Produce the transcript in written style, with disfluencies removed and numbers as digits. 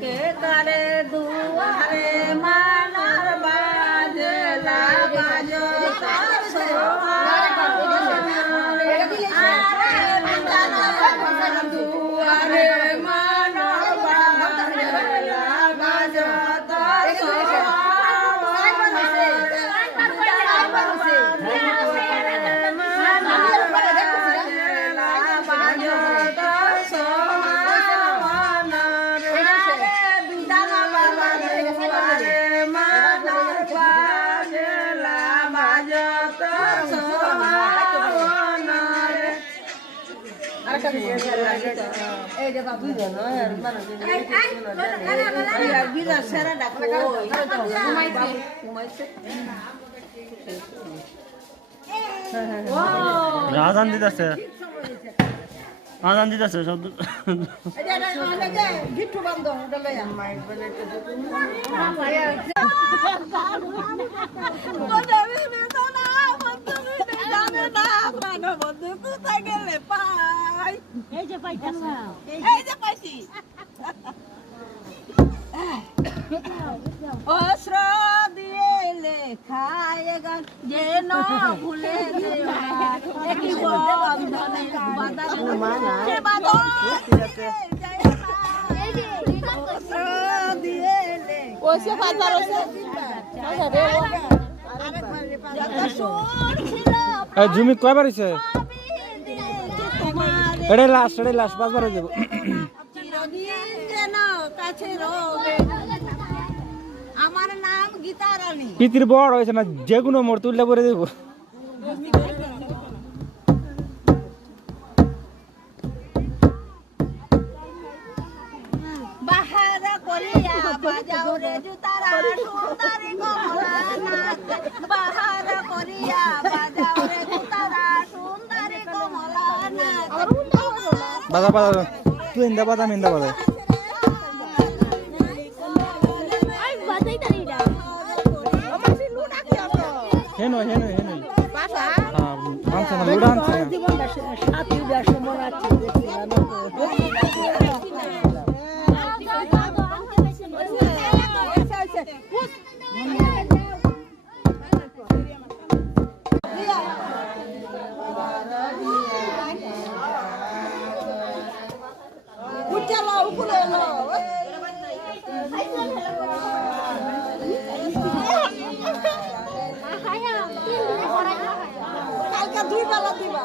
কে করে দুয়ারে মালার বাজলা বাজো তার দুয়ারে মালার বাজলা বাজো তার আজান দিতেছে আজান দিতেছে সব অস্ত্র দিয়ে লেখায় গান যে ন ভুলে একই বন্ধনে জমি কয়বার হয়েছে এটাই লাস্ট 5বার হয়ে যাবো আমার নাম গীতা রানী পিতির বড় হয়েছে না যে কোনো মোড় তুললে পরে দেবো বাহারা করিয়া বাজাও রে জুতারা সুন্দরী কমলা নাচ বাহারা করিয়া বাজাও রে জুতারা সুন্দরী কমলা নাচ বাজা বাজা তুই ইন্দা বাজা মিন্দা বাজা হেনো হেনো হেনো আনছে না লুডা আনছে কালকে 2 বেলা দিবা